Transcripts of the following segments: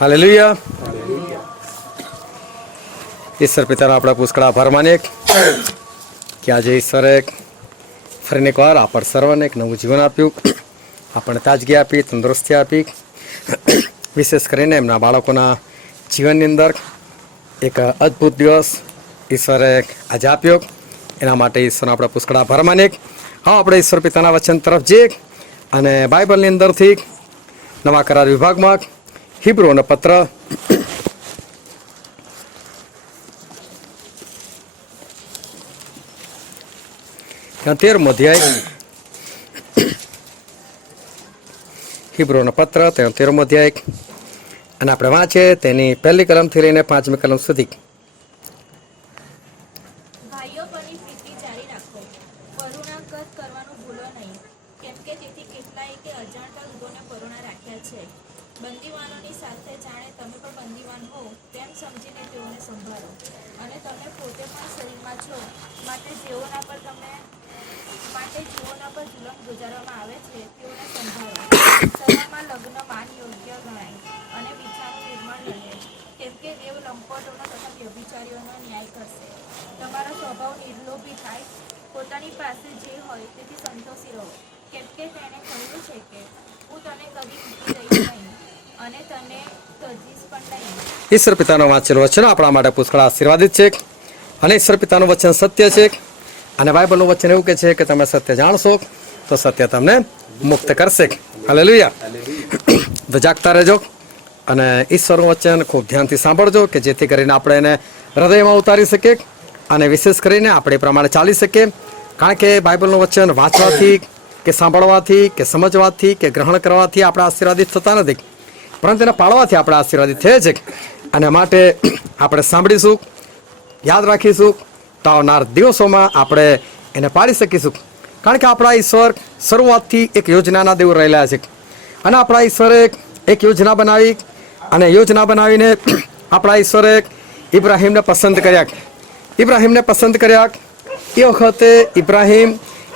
Hallelujah. ઈશ્વર પિતાના આપણા પુષ્કળ આભાર માનીએ કે આજે ઈશ્વરે ફરીને એકવાર આપણે સર્વને એક નવું જીવન આપ્યું, આપણને તાજગી આપી, તંદુરસ્તી આપી. વિશેષ કરીને એમના બાળકોના જીવનની અંદર એક અદ્ભુત દિવસ ઈશ્વરે આજે આપ્યો. એના માટે ઈશ્વરનો આપણે પુષ્કળ આભાર માનીએ. હા, આપણે ઈશ્વર પિતાના વચન તરફ જઈએ અને બાઇબલની અંદરથી નવા કરાર વિભાગમાં હિબ્રુઓનો પત્ર 13મો અધ્યાય, હિબ્રુઓનો પત્ર 13મો અધ્યાય, અને આપણે વાંચીએ તેની પહેલી કલમથી લઈને 5મી કલમ સુધી. ભાઈઓ પરની પ્રીતિ જારી રાખો, કરુણા કરવાનું ભૂલો નહીં, કેમ કે તેથી કેટલાય કે અજાણતા લોકોને કરુણા રાખ્યા છે. બંદીવાનોની સાથે જાણે તમે પણ બંદીવાન હો તેમ સમજીને તેઓને સંભાળો, અને તમે પોતે પણ શરીરમાં છો, માટે જેઓના પર જુલમ ગુજારવામાં આવે છે તેઓને સંભાળો. સભામાં લગ્ન માન યોગ્ય ગણાય અને વિચારનું નિર્માણ લઈએ, કેમ કે દેવ લંપટોનો તથા વ્યભિચારીઓનો ન્યાય કરશે. તમારો સ્વભાવ નિર્લોભી થાય, પોતાની પાસે જે હોય તેથી સંતોષી રહો, કેમ કે તેણે કહ્યું છે કે હું તને કદી મૂકી દઈશ નહીં અને તને તજીશ પણ નહીં. ઈશ્વર પિતાનો વાંચેલું વચન આપણા માટે પુષ્કળ આશીર્વાદિત છે, અને ઈશ્વર પિતાનું વચન સત્ય છે. અને બાઇબલનું વચન એવું કે છે કે તમે સત્ય જાણશો તો સત્ય તમને મુક્ત કરશે. હાલેલુયા. તો જાગતા રહેજો અને ઈશ્વરનું વચન ખૂબ ધ્યાનથી સાંભળજો, કે જેથી કરીને આપણે એને હૃદયમાં ઉતારી શકીએ અને વિશેષ કરીને આપણે એ પ્રમાણે ચાલી શકીએ. કારણ કે બાઇબલનું વચન વાંચવાથી કે સાંભળવાથી કે સમજવાથી કે ગ્રહણ કરવાથી આપણે આશીર્વાદિત થતા નથી, પરંતુ એને પાળવાથી આપણે આશીર્વાદિત થઈએ છીએ. અને માટે આપણે સાંભળીશું, યાદ રાખીશું, તો આવનાર દિવસોમાં આપણે એને પાડી શકીશું. કારણ કે આપણા ઈશ્વર શરૂઆતથી એક યોજનાના દેવ રહેલા છે, અને આપણા ઈશ્વરે એક યોજના બનાવી, અને યોજના બનાવીને આપણા ઈશ્વરે ઇબ્રાહીમને પસંદ કર્યા. ઇબ્રાહીમને પસંદ કર્યા એ વખતે ઇબ્રાહીમ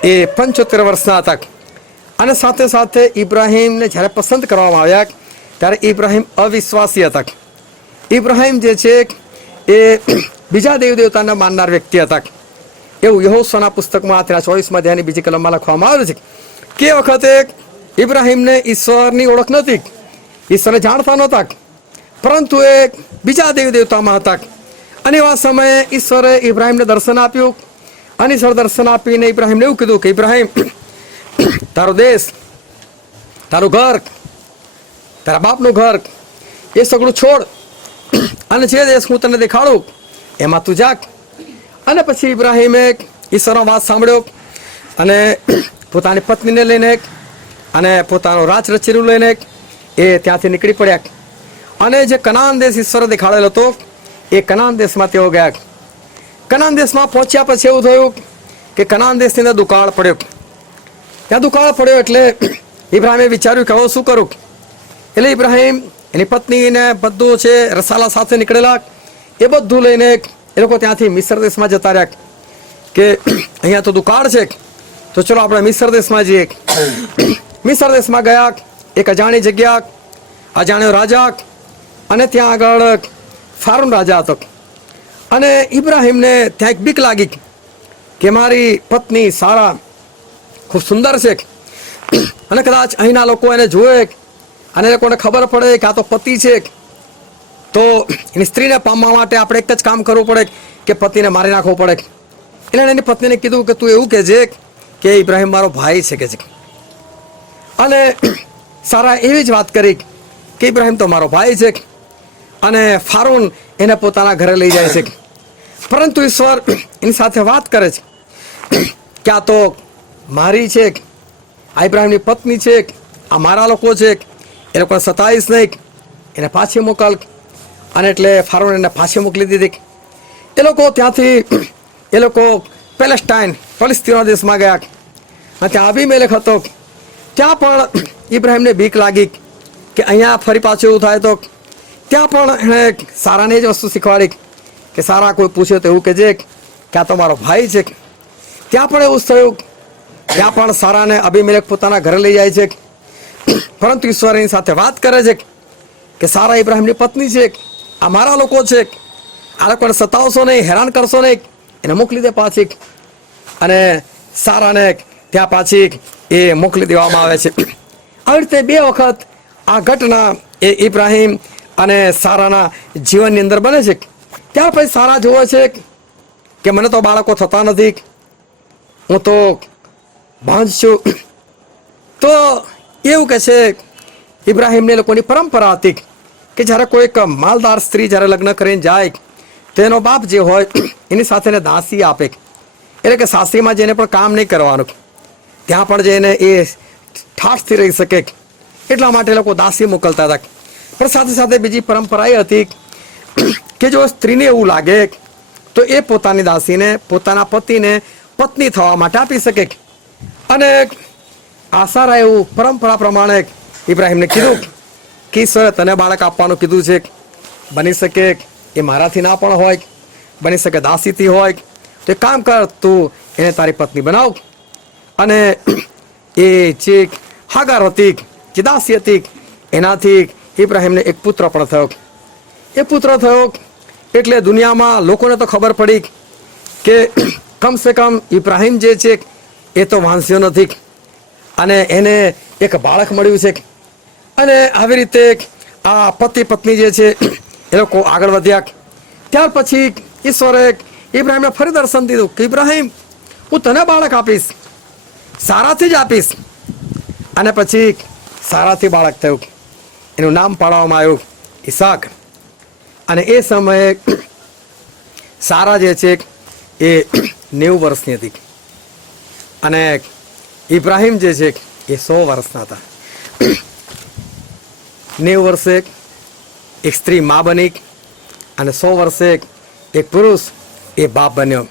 એ 75 વર્ષના હતા, અને સાથે સાથે ઇબ્રાહીમને જ્યારે પસંદ કરવામાં આવ્યા ત્યારે ઇબ્રાહીમ અવિશ્વાસી હતા. ઇબ્રાહીમ જે છે એ બીજા દેવ દેવતાને માનનાર વ્યક્તિ હતા. એવું યહોશુઆના પુસ્તકમાં 24મા અધ્યાયની બીજી કલમમાં લખવામાં આવ્યું છે કે એ વખતે ઇબ્રાહીમને ઈશ્વરની ઓળખ નથી, ઈશ્વરને જાણતા નહોતા, પરંતુ એ બીજા દેવ દેવતામાં હતા. અને એવા સમયે ઈશ્વરે ઇબ્રાહીમને દર્શન આપ્યું, અને ઈશ્વર દર્શન આપીને ઇબ્રાહીમને એવું કીધું કે ઇબ્રાહીમ, તારો દેશ, તારું ઘર, તારા બાપનું ઘર એ સગળું છોડ, અને જે દેશ હું તને દેખાડું એમાં તું જાગ. અને પછી ઇબ્રાહીમે ઈશ્વરનો વાત સાંભળ્યો, અને પોતાની પત્નીને લઈને અને પોતાનો રાજ રચીરું લઈને એ ત્યાંથી નીકળી પડ્યા. અને જે કનાન દેશ ઈશ્વરે દેખાડેલો હતો એ કનાન દેશમાં તેઓ ગયા. કનાન દેશમાં પહોંચ્યા પછી એવું થયું કે કનાન દેશની અંદર દુકાળ પડ્યો. ત્યાં દુકાળ પડ્યો એટલે ઇબ્રાહીમે વિચાર્યું કે હવે શું કરું. એટલે ઇબ્રાહીમ એની પત્નીને બધું છે રસાલા સાથે નીકળેલા, એ બધું લઈને એ લોકો ત્યાંથી મિસ્ર દેશમાં જતા રહ્યા કે અહીંયા તો દુકાળ છે, તો ચલો આપણે મિસ્ર દેશમાં જઈએ. મિસ્ર દેશમાં ગયા, એક અજાણી જગ્યા, અજાણ્યો રાજા, અને ત્યાં આગળ ફારૂન રાજા હતો. અને ઇબ્રાહીમને ત્યાં એક બીક લાગી કે મારી પત્ની સારા ખૂબ સુંદર છે, અને કદાચ અહીંના લોકો એને જુએ અને એ લોકોને ખબર પડે કે આ તો પતિ છે, તો એની સ્ત્રીને પામવા માટે આપણે એક જ કામ કરવું પડે કે પતિને મારી નાખવો પડે. એટલે એની પત્નીને કીધું કે તું એવું કહેજે કે ઇબ્રાહીમ મારો ભાઈ છે કે છે. અને સારા એવી જ વાત કરી કે ઇબ્રાહીમ તો મારો ભાઈ છે, અને ફારૂન એને પોતાના ઘરે લઈ જાય છે. પરંતુ ઈશ્વર એની સાથે વાત કરે છે કે આ તો મારી છે, આ ઇબ્રાહીમની પત્ની છે, આ મારા લોકો છે, એ લોકોને સતાવીશ નહીં, એને પાછી મોકલ. અને એટલે ફારૂન એને પાછી મોકલી દીધી. એ લોકો ત્યાંથી એ લોકો પેલેસ્ટાઇન, ફલસ્તીનના દેશમાં ગયા, અને ત્યાં અબીમેલેક હતો. ત્યાં પણ ઇબ્રાહીમને બીક લાગી કે અહીંયા ફરી પાછું એવું થાય તો. ત્યાં પણ એણે સારાને જ વસ્તુ શીખવાડી કે સારા કોઈ પૂછે તો એવું કહેજે કે આ તો મારો ભાઈ છે. ત્યાં પણ એવું જ થયું. ત્યાં પણ સારાને અબીમેલેક પોતાના ઘરે લઈ જાય છે, પરંતુ ઈશ્વર એની સાથે વાત કરે છે કે સારા ઇબ્રાહિમની પત્ની છે, આ મારા લોકો છે, આ લોકોને સતાવશો નહીં, હેરાન કરશો નહીં, એને મોકલી દે પાછી. અને સારાને ત્યાં પાછી એ મોકલી દેવામાં આવે છે. આવી રીતે 2 વખત આ ઘટના એ ઇબ્રાહિમ અને સારાના જીવનની અંદર બને છે. ત્યાર પછી સારા જોવે છે કે મને તો બાળકો થતા નથી, હું તો બાંજ છું. તો એવું કહે છે, ઇબ્રાહિમને લોકોની પરંપરા હતી કે જ્યારે કોઈક માલદાર સ્ત્રી જ્યારે લગ્ન કરીને જાય તો એનો બાપ જે હોય એની સાથે એને દાસી આપે, એટલે કે સાસરીમાં જઈને પણ કામ નહીં કરવાનું, ત્યાં પણ જઈને એ ઠાઠથી રહી શકે, એટલા માટે લોકો દાસી મોકલતા હતા. પણ સાથે સાથે બીજી પરંપરા એ હતી કે જો સ્ત્રીને એવું લાગે તો એ પોતાની દાસીને પોતાના પતિને પત્ની થવા માટે આપી શકે. અને આ સારા એવું પરંપરા પ્રમાણે ઇબ્રાહિમને કીધું કે ઈશ્વરે તને બાળક આપવાનું કીધું છે, બની શકે એ મારાથી ના પણ હોય, બની શકે દાસીથી હોય, તો એક કામ કર, તું એને તારી પત્ની બનાવ. અને એ જે હાગાર હતી, જે દાસી હતી, એનાથી ઇબ્રાહિમને એક પુત્ર પણ થયો. એ પુત્ર થયો એટલે દુનિયામાં લોકોને તો ખબર પડી કે કમસે કમ ઇબ્રાહિમ જે છે એ તો વાંસ્યો નથી અને એને એક બાળક મળ્યું છે. અને આવી રીતે આ પતિ પત્ની જે છે એ લોકો આગળ વધ્યા. ત્યાર પછી ઈશ્વરે ઇબ્રાહિમને ફરી દર્શન દીધું કે ઇબ્રાહિમ, હું તને બાળક આપીશ, સારાથી જ આપીશ. અને પછી સારાથી બાળક થયું, એનું નામ પાડવામાં આવ્યું ઈસાક. અને એ સમયે સારા જે છે એ 90 વર્ષની હતી અને ઇબ્રાહિમ જે છે એ 100 વર્ષના હતા. 90 વર્ષે એક સ્ત્રી મા બની અને 100 વર્ષે એક પુરુષ એ બાપ બન્યો.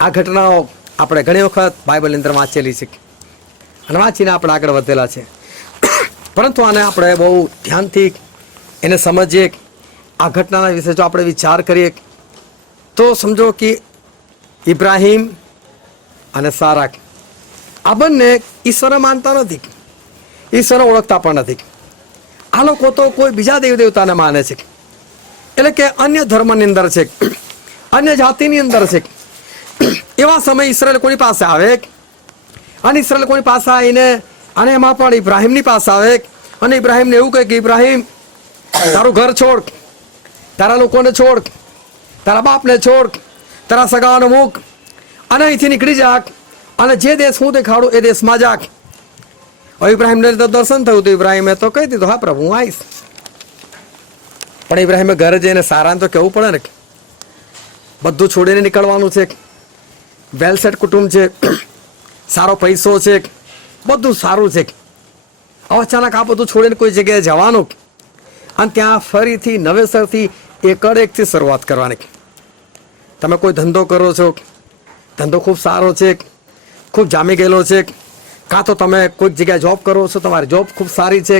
આ ઘટનાઓ આપણે ઘણી વખત બાઇબલની અંદર વાંચેલી છે અને વાંચીને આપણે આગળ વધેલા છે. પરંતુ આને આપણે બહુ ધ્યાનથી એને સમજીએ, આ ઘટનાના વિશે જો આપણે વિચાર કરીએ તો સમજો કે ઇબ્રાહિમ અને સારા આ બંને ઈશ્વરને માનતા નથી, ઈશ્વરને ઓળખતા પણ નથી. આ લોકો તો કોઈ બીજા દેવ દેવતાને માને છે, એટલે કે અન્ય ધર્મની અંદર છે, અન્ય જાતિની અંદર છે. એવા સમય ઈશ્વર લોકોની પાસે આવે અને ઈશ્વર લોકોની પાસે આવીને અને એમાં પણ ઇબ્રાહિમની પાસે આવે અને ઇબ્રાહિમને એવું કહે કે ઇબ્રાહિમ, તારું ઘર છોડ, તારા લોકોને છોડ, તારા બાપને છોડ, તારા સગાઓને મૂક અને અહીંથી નીકળી જા અને જે દેશ હું દેખાડું એ દેશમાં જા. હવે ઇબ્રાહિમને તો દર્શન થયું તો ઇબ્રાહિમે તો કહી દીધું, હા પ્રભુ, હું આવીશ. પણ ઇબ્રાહિમે ઘરે જઈને સારાને તો કહેવું પડે ને, બધું છોડીને નીકળવાનું છે, વેલ સેટ કુટુંબ છે, સારો પૈસો છે, બધું સારું છે. હવે અચાનક આ બધું છોડીને કોઈ જગ્યાએ જવાનું અને ત્યાં ફરીથી નવેસરથી એકથી શરૂઆત કરવાની. તમે કોઈ ધંધો કરો છો, ધંધો ખૂબ સારો છે, ખૂબ જામી ગયેલો છે, કાં તો તમે કોઈક જગ્યાએ જોબ કરો છો, તમારી જોબ ખૂબ સારી છે,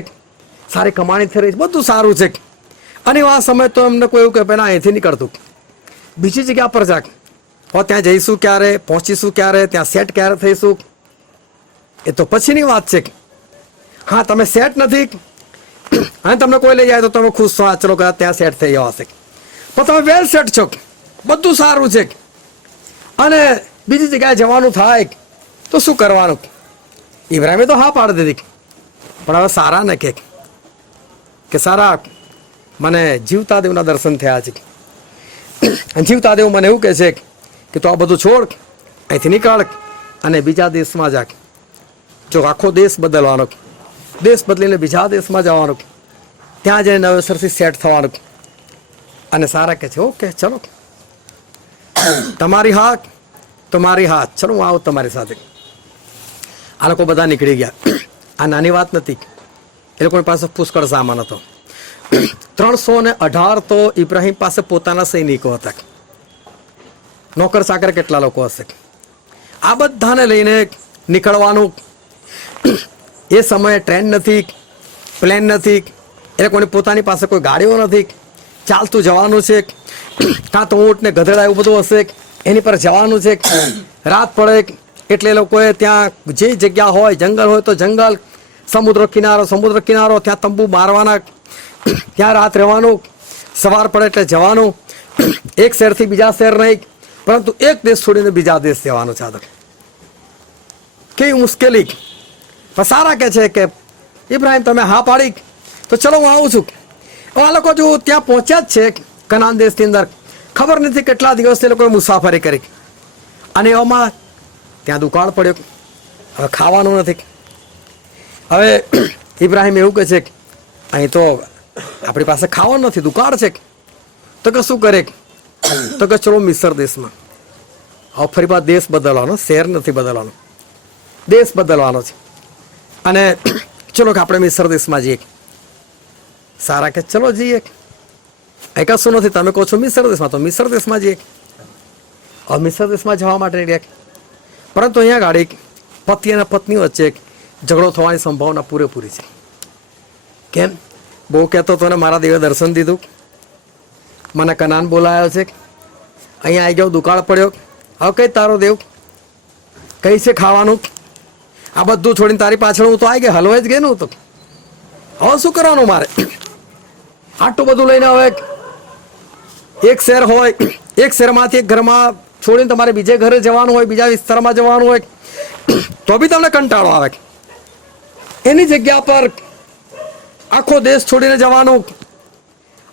સારી કમાણી થઈ રહી છે, બધું સારું છે. અને આ સમય તો એમને કોઈ એવું કહે પહેલાં અહીંથી નીકળતું, બીજી જગ્યા પર જા, હવે ત્યાં જઈશું ક્યારે, પહોંચીશું ક્યારે, ત્યાં સેટ ક્યારે થઈશું, એ તો પછીની વાત છે. હા, તમે સેટ નથી અને તમને કોઈ લઈ જાય તો તમે ખુશ છો, આ ચલો ત્યાં સેટ થઈ જવા હશે. પણ તમે વેલ સેટ છો, બધું સારું છે અને બીજી જગ્યાએ જવાનું થાય તો શું કરવાનું? ઇબ્રાહિમે તો હા પાડી દીધી. પણ હવે સારાને કે સારા, મને જીવતા દેવના દર્શન થયા છે અને જીવતા દેવ મને એવું કહે છે કે તું આ બધું છોડ, અહીંથી નીકળ અને બીજા દેશમાં જા. જો આખો દેશ બદલવાનો, દેશ બદલીને બીજા દેશમાં જવાનું, ત્યાં જઈને નવેસરથી સેટ થવાનું. અને સારા કહે છે ઓકે ચલો, તમારી હાથ તો મારી હાથ, ચલો હું આવું તમારી સાથે. આ લોકો બધા નીકળી ગયા. આ નાની વાત નથી, એ લોકોની પાસે પુષ્કળ સામાન હતો. 318 તો ઇબ્રાહિમ પાસે પોતાના સૈનિકો હતા. નોકર ચાકર કેટલા લોકો હશે? આ બધાને લઈને નીકળવાનું. એ સમયે ટ્રેન નથી, પ્લેન નથી, એ લોકોની પોતાની પાસે કોઈ ગાડીઓ નથી, ચાલતું જવાનું છે, કાં તો ઊંટ ને ગધેડા એવું બધું હશે, એની પર જવાનું છે. રાત પડે એટલે એ લોકોએ ત્યાં જે જગ્યા હોય, જંગલ હોય તો જંગલ, સમુદ્ર કિનારો ત્યાં તંબુ મારવાના. ત્યાં રાત રહેવાનું, સવાર પડે એટલે જવાનું, એક શહેરથી બીજા શહેર નહીં, પરંતુ એક દેશ છોડીને બીજા દેશ જવાનું છે. કેવી મુશ્કેલી. પણ સારા કહે છે કે ઇબ્રાહિમ તમે હા પાડી તો ચલો હું આવું છું. આ લોકો જો ત્યાં પહોંચ્યા જ છે કનાન દેશની અંદર, ખબર નથી કેટલા દિવસથી લોકોએ મુસાફરી કરી, અને એવામાં ત્યાં દુકાળ પડ્યો. હવે ખાવાનું નથી. હવે ઇબ્રાહિમ એવું કહે છે કે અહીં તો આપણી પાસે ખાવાનું નથી, દુકાળ છે. તો કે શું કરે? તો કે ચલો મિસર દેશમાં. હવે ફરી પાછો દેશ બદલવાનો, શહેર નથી બદલવાનો, દેશ બદલવાનો છે. અને ચલો કે આપણે મિસર દેશમાં જઈએ. સારા કે ચલો જઈએ. એ કશું નથી, તમે કહો છો મિસર દેશમાં, તો મિસર દેશમાં જઈએ. હવે મિસર દેશમાં જવા માટે રહ્યા, પરંતુ અહીંયા ગાડી પતિ અને પત્ની વચ્ચે ઝઘડો થવાની સંભાવના પૂરેપૂરી છે. કેમ? બહુ કહેતો હતો ને મારા દેવે દર્શન દીધું, મને કનાન બોલાયો છે, અહીંયા આવી ગયો, દુકાળ પડ્યો. હવે કઈ તારો દેવ કઈ છે ખાવાનું? આ બધું છોડીને તારી પાછળ હું તો આવી ગઈ, હલવાઈ જ ગઈ ને હું તો. હવે શું કરવાનું મારે? આટલું બધું લઈને હવે એક શહેર હોય, એક શહેરમાંથી એક ઘરમાં છોડીને તમારે બીજે ઘરે જવાનું હોય, બીજા વિસ્તારમાં જવાનું હોય, તો બી તમને કંટાળો આવે. એની જગ્યા પર આખો દેશ છોડીને જવાનું,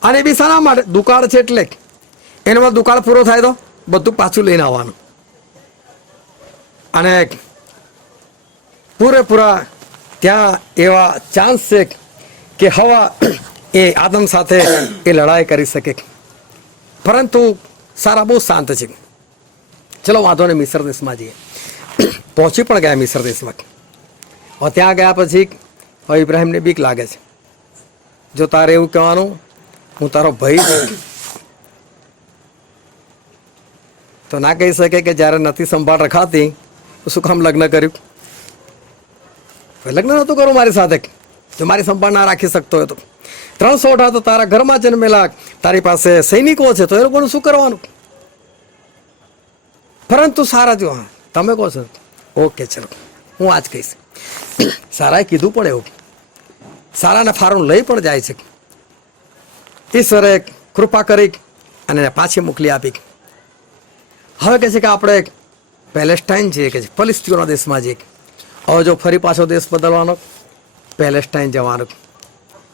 અને એ બી શાના માટે? દુકાળ છે એટલે. એનામાં દુકાળ પૂરો થાય તો બધું પાછું લઈને આવવાનું. અને પૂરેપૂરા ત્યાં એવા ચાન્સ છે કે હવા એ આદમ સાથે એ લડાઈ કરી શકે. પરંતુ સારા બહુ શાંત છે. ચલો વાંધો ને મિસર દેશમાં જઈએ. પહોંચી પણ ગયા મિસર દેશમાં. હવે ત્યાં ગયા પછી હવે ઇબ્રાહિમને બીક લાગે છે. જો તારે એવું કહેવાનું હું તારો ભાઈ છું, તો ના કહી શકે કે જ્યારે નથી સંભાળ રખાતી તો શું કામ લગ્ન કર્યું? લગ્ન નહોતું કરું મારી સાથે, જો મારી સંભાળ ના રાખી શકતો હોય તો. 300 તો તારા ઘરમાં જન્મેલા, તારી પાસે સૈનિકો છે, તો એ લોકોનું શું કરવાનું? પરંતુ સારા જો હા તમે કહો છો, ઓકે ચલો હું આજ કહીશ. સારાએ કીધું પણ એવું, સારાને ફારું લઈ પણ જાય છે. ઈશ્વરે કૃપા કરી અને એને પાછી મોકલી આપી. હવે કહે છે કે આપણે પેલેસ્ટાઇન જઈએ, કે ફલિસ્તીનના દેશમાં જઈએ. હવે જો ફરી પાછો દેશ બદલવાનો, પેલેસ્ટાઇન જવાનું,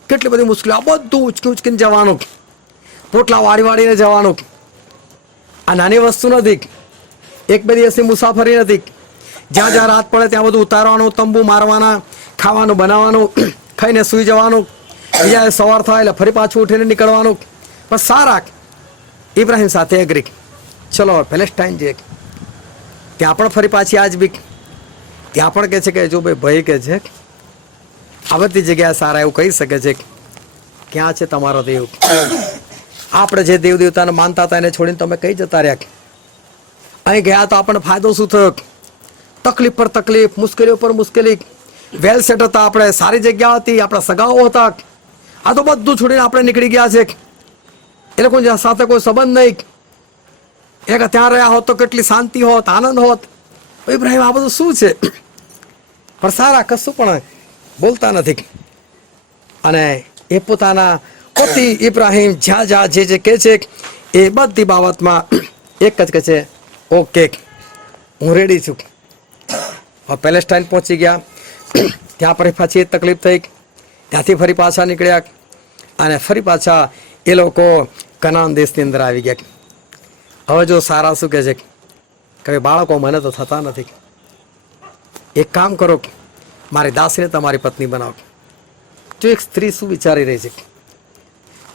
કેટલી બધી મુશ્કેલી. આ બધું ઉચકી ઉચકીને જવાનું, પોટલા વાળીને જવાનું. આ નાની વસ્તુ નથી, એક બે દિવસની મુસાફરી નથી. જ્યાં જ્યાં રાત પડે ત્યાં બધું ઉતારવાનું, તંબુ મારવાના, ખાવાનું બનાવવાનું, ખાઈને સૂઈ જવાનું, બીજા સવાર થાય એટલે ફરી પાછું ઉઠીને નીકળવાનું. પણ સારા ઇબ્રાહિમ સાથે એગ્રી, ચલો પેલેસ્ટાઇન જઈએ. ત્યાં પણ ફરી પાછી આજ બી ત્યાં પણ કહે છે કે જો ભાઈ કહે છે આ બધી જગ્યાએ સારા એવું કહી શકે છે ક્યાં છે તમારો દેવ? આપણે જે દેવ દેવતાને માનતા હતા એને છોડીને તમે કઈ જતા રહ્યા? અહીં ગયા તો આપણને ફાયદો શું થયો? તકલીફ પર તકલીફ, મુશ્કેલીઓ પર મુશ્કેલી. વેલ સેટ હતા આપણે, સારી જગ્યા હતી, આપણા સગાઓ હતા. આ તો બધું છોડીને આપણે નીકળી ગયા છે. એ લોકો સાથે કોઈ સંબંધ નહીં. એક ત્યાં રહ્યા હોત તો કેટલી શાંતિ હોત, આનંદ હોત. ઇબ્રાહિમ આ બધું શું છે? પણ સારા કશું પણ બોલતા નથી. અને એ પોતાના પતિ ઇબ્રાહિમ જ્યાં જ્યાં જે જે કહે છે એ બધી બાબતમાં એક જ કહે છે, ઓકે હું રેડી છું. હવે પેલેસ્ટાઇન પહોંચી ગયા. ત્યાં ફરી પાછી તકલીફ થઈ, ત્યાંથી ફરી પાછા નીકળ્યા અને ફરી પાછા એ લોકો કનાન દેશની અંદર આવી ગયા. હવે જો સારા શું કહે છે કે બાળકો મને તો થતા નથી, એક કામ કરો, મારી દાસીને તમારી પત્ની બનાવો. જો એક સ્ત્રી શું વિચારી રહી છે?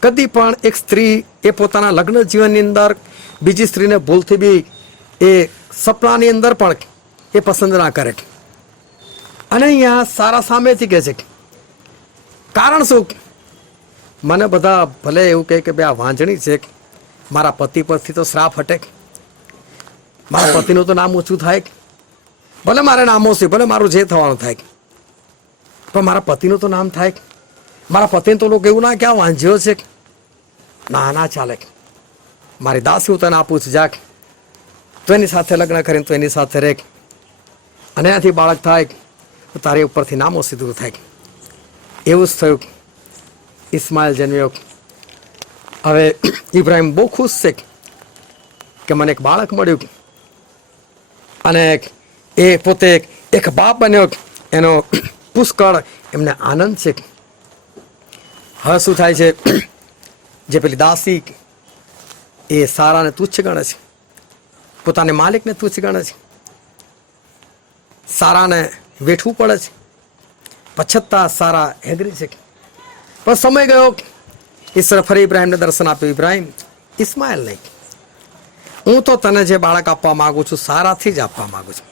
કદી પણ એક સ્ત્રી એ પોતાના લગ્ન જીવનની અંદર બીજી સ્ત્રીને ભૂલથી બી એ સપનાની અંદર પણ એ પસંદ ના કરે. અને અહીંયા સારા સામેથી કહે છે, કારણ શું? મને બધા ભલે એવું કહે કે ભાઈ આ વાંજણી છે, મારા પતિ પરથી તો શ્રાપ હટે, મારા પતિનું તો નામ ઓછું થાય, ભલે મારે નામ ઓછું, ભલે મારું જે થવાનું થાય, પણ મારા પતિનું તો નામ થાય. મારા પતિને તો લોકો એવું ના કે આ વાંઝ્યો છે. ના ના ચાલે, મારી દાસી હું તને આપું છું, જાક તો એની સાથે લગ્ન કરીને તો એની સાથે રહે, અને એનાથી બાળક થાય તો તારી ઉપરથી નામો સીધું થાય. એવું જ થયું. ઇસ્માઇલ જન્મ્યો. હવે ઇબ્રાહિમ બહુ ખુશ છે કે મને એક બાળક મળ્યું, અને એ પોતે એક બાપ બન્યો, એનો પુષ્કળ એમને આનંદ છે. હવે શું થાય છે, જે પેલી દાસી એ સારાને તુચ્છ ગણે છે, પોતાને માલિકને તુચ્છ ગણે છે, સારાને વેઠવું પડે છે, પછતા સારા એગ્રી છે. પણ સમય ગયો, ઈશ્વરે ફરી ઇબ્રાહિમને દર્શન આપ્યું. ઇબ્રાહિમ, ઇસ્માઇલ નહીં, હું તો તને જે બાળક આપવા માંગુ છું સારાથી જ આપવા માંગુ છું,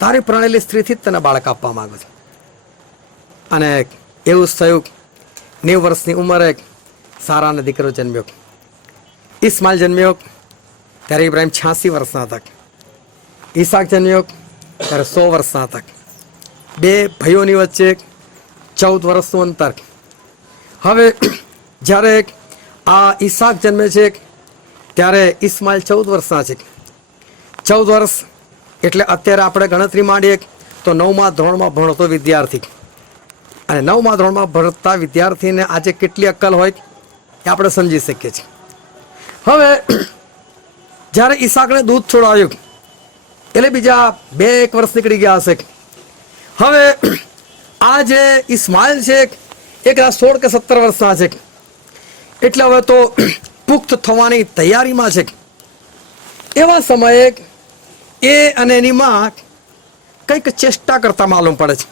તારી પ્રણેલી સ્ત્રીથી જ તને બાળક આપવા માંગુ છું. અને એવું જ થયું. 90 વર્ષની ઉંમરે સારાને દીકરો જન્મ્યો. ઇસ્માઇલ જન્મ્યો ત્યારે ઇબ્રાહિમ 86 વર્ષના હતા. ઈસાક જન્મ્યો ત્યારે 100 વર્ષના હતા. બે ભાઈઓની વચ્ચે 14 વર્ષનું અંતર. હવે જ્યારે આ ઈસાક જન્મે છે ત્યારે ઇસ્માઇલ 14 વર્ષના છે. 14 વર્ષ એટલે અત્યારે આપણે ગણતરી માંડીએ તો 9મા ધોરણમાં ભણતો વિદ્યાર્થી, અને 9મા ધોરણમાં ભણતા વિદ્યાર્થીને આજે કેટલી અક્કલ હોય એ આપણે સમજી શકીએ છીએ. હવે જ્યારે ઈસાકને દૂધ છોડાવ્યું એટલે બીજા 2-1 વર્ષ નીકળી ગયા હશે. હવે આ જે ઇસ્માઇલ છે એ 16 કે 17 વર્ષના છે, એટલે હવે તો પુખ્ત થવાની તૈયારીમાં છે. એવા સમયે એ અને એની માં કંઈક ચેષ્ટા કરતા માલુમ પડે છે.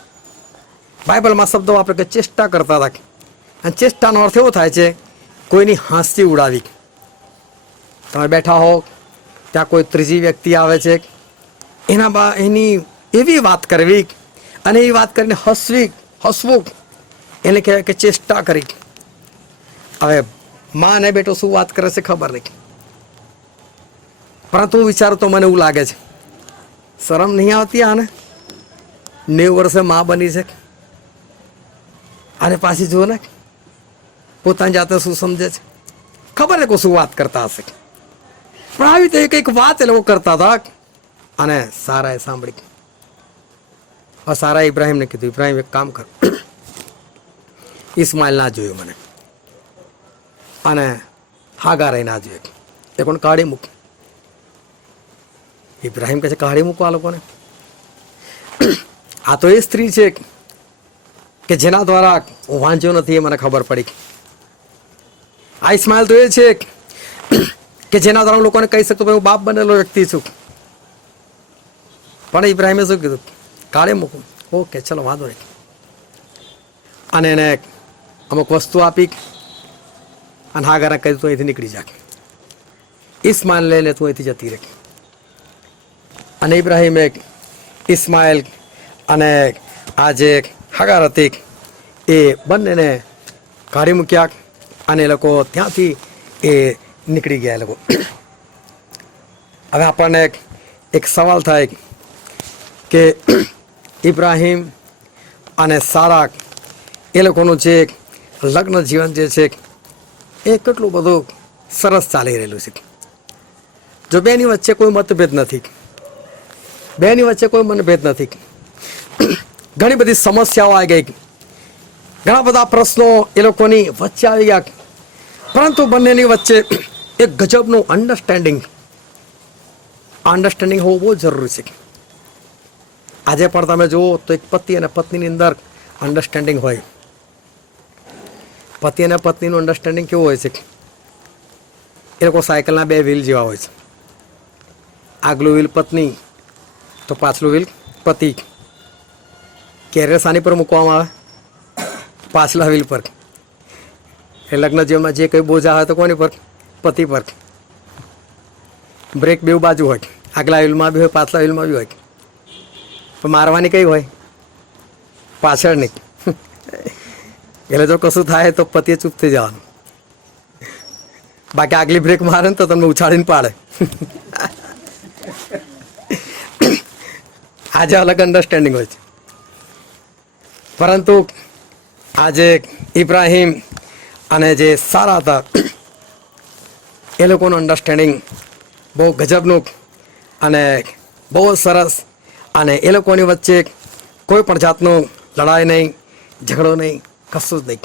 બાઇબલમાં શબ્દો વાપરે કે ચેષ્ટા કરતા હતા, અને ચેષ્ટાનો અર્થ એવો થાય છે કોઈની હાંસી ઉડાવી. તમે બેઠા હો, ત્યાં કોઈ ત્રીજી વ્યક્તિ આવે છે, એની એવી વાત કરવી, અને એ વાત કરીને હસવું, એને કહેવાય કે ચેષ્ટા કરી. હવે માં અને બેટો શું વાત કરે છે ખબર નહીં, પરંતુ હું વિચારું તો મને એવું લાગે છે, શરમ નહીં આવતી આને? 90 વર્ષે માં બની છે, અને પાછી જુઓ ને પોતાની જાતે શું સમજે છે, ખબર ને કોઈ શું વાત કરતા હશે. પણ આવી રીતે કંઈક વાત એ લોકો કરતા હતા, અને સારાએ સાંભળી. હવે સારાએ ઇબ્રાહિમને કીધું, ઇબ્રાહિમ એક કામ કર, ઇસ્માઇલ ના જોયું મને, અને હાગારે ના જોયું, એ કોણ કાઢી મૂક. ઇબ્રાહિમ કહે છે કાઢી મૂકો આ લોકોને? આ તો એ સ્ત્રી છે કે જેના દ્વારા હું વાંચ્યો નથી એ મને ખબર પડી. આ ઇસ્માઇલ તો એ છે કે જેના દ્વારા હું લોકોને કહી શકતો હું બાપ બનેલો વ્યક્તિ છું. પણ ઇબ્રાહિમે શું કીધું? કાઢી મૂકું. ઓકે, ચલો વાંધો નહીં. અને એને અમુક વસ્તુ આપી, અને હાગારા કહી તું અહીંથી નીકળી જા, ઇસ્માઇલ લઈને તું અહીંથી જતી રહે. અને ઇબ્રાહિમે ઇસ્માઇલ અને આ જે હાગાર હતી એ બંનેને કાઢી મૂક્યા, અને એ લોકો ત્યાંથી એ નીકળી ગયા. એ લોકો હવે આપણને એક સવાલ થાય કે ઇબ્રાહિમ અને સારા એ લોકોનું જે લગ્ન જીવન જે છે એ કેટલું બધું સરસ ચાલી રહેલું છે. જો બેની વચ્ચે કોઈ મતભેદ નથી, બેની વચ્ચે કોઈ મતભેદ નથી, ઘણી બધી સમસ્યાઓ આવી ગઈ, ઘણા બધા પ્રશ્નો એ લોકોની વચ્ચે આવી ગયા, પરંતુ બંનેની વચ્ચે એક ગજબનું અન્ડરસ્ટેન્ડિંગ હોવું બહુ જરૂરી છે. આજે પણ તમે જુઓ તો એક પતિ અને પત્નીની અંદર અન્ડરસ્ટેન્ડિંગ હોય. પતિ અને પત્નીનું અન્ડરસ્ટેન્ડિંગ કેવું હોય છે? એ લોકો સાયકલના 2 વ્હીલ જેવા હોય છે. આગલું વ્હીલ પત્ની તો પાછલું વ્હીલ પતિ. કેરિયર સાની પર મૂકવામાં આવે? પાછલા વ્હીલ પર. એ લગ્ન જીવનમાં જે કંઈ બોજા હોય તો કોની પર? પતિ પર. બ્રેક બેઉ બાજુ હોય, આગલા વ્હીલમાં બી હોય, પાછલા વ્હીલમાં બી હોય, પણ મારવાની કઈ હોય? પાછળની. એટલે જો કશું થાય તો પતિએ ચૂપ થઈ જવાનું, બાકી આગલી બ્રેક મારે ને તો તમને ઉછાળીને પાડે. આજે અલગ અન્ડરસ્ટેન્ડિંગ હોય છે, પરંતુ આજે ઇબ્રાહિમ અને જે સારા હતા એ લોકોનું અન્ડરસ્ટેન્ડિંગ બહુ ગજબનું અને બહુ સરસ, અને એ લોકોની વચ્ચે કોઈ પણ જાતનું લડાઈ નહીં, ઝઘડો નહીં, કશું જ નહીં.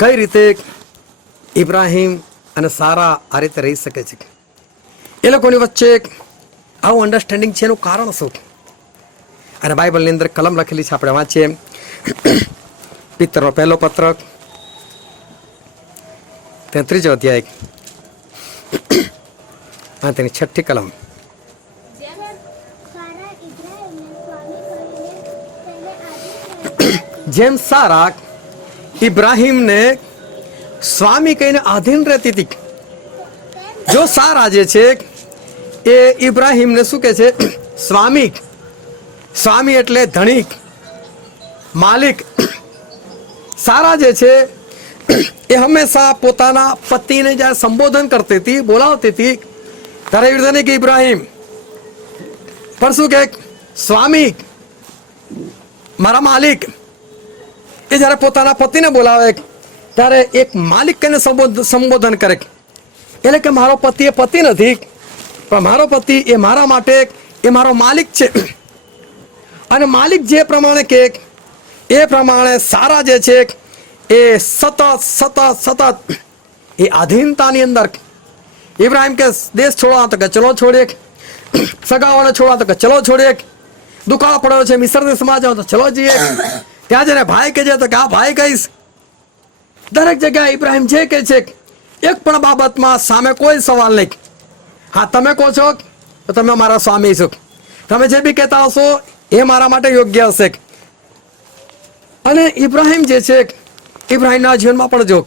કઈ રીતે ઇબ્રાહિમ અને સારા આ રીતે રહી શકે છે, એ લોકોની વચ્ચે આવું અન્ડરસ્ટેન્ડિંગ છે, એનું કારણ શું? અને બાઇબલની અંદર કલમ લખેલી છે, આપણે વાંચીએ પિત્તરનો પહેલો પત્ર 33 અધ્યાય અને તેની 6ઠી કલમ. જેમ સારા ઇબ્રાહિમને સ્વામી કહીને આધીન રહેતી હતી, જો સારા જે છે એ ઇબ્રાહિમને શું કહે છે? સ્વામી. સ્વામી એટલે ધનિક, માલિક. સારા જે છે એ હંમેશા પોતાના પતિને જ્યારે સંબોધન કરતી હતી, બોલાવતી હતી, ત્યારે એવી રીતે નહીં કે ઇબ્રાહિમ, પણ શું કહે? સ્વામી, મારા માલિક. એ જ્યારે પોતાના પતિને બોલાવે ત્યારે એક માલિક કહીને સંબોધન કરે, એટલે કે મારો પતિ એ પતિ નથી, પણ મારો પતિ એ મારા માટે એ મારો માલિક છે. અને માલિક જે પ્રમાણે કહે એ પ્રમાણે સારા જે છે એ સતત એ આધીનતાની અંદર. ઇબ્રાહિમ કે દેશ છોડવા તો કે ચલો છોડીએ, સગાઓને છોડવા તો કે ચલો છોડીએ, દુકાળ પડ્યો છે મિસર દેશમાં જાઓ તો ચલો જઈએ, ત્યાં જઈને ભાઈ કહેજે તો કે આ ભાઈ કહીશ. દરેક જગ્યાએ ઇબ્રાહિમ જે કહે છે એક પણ બાબતમાં સામે કોઈ સવાલ નહીં. હા, તમે કહો છો તો તમે મારા સ્વામી છો, તમે જે બી કહેતા હશો એ મારા માટે યોગ્ય હશે. અને ઇબ્રાહિમ જે છે, ઇબ્રાહિમના જીવનમાં પણ જો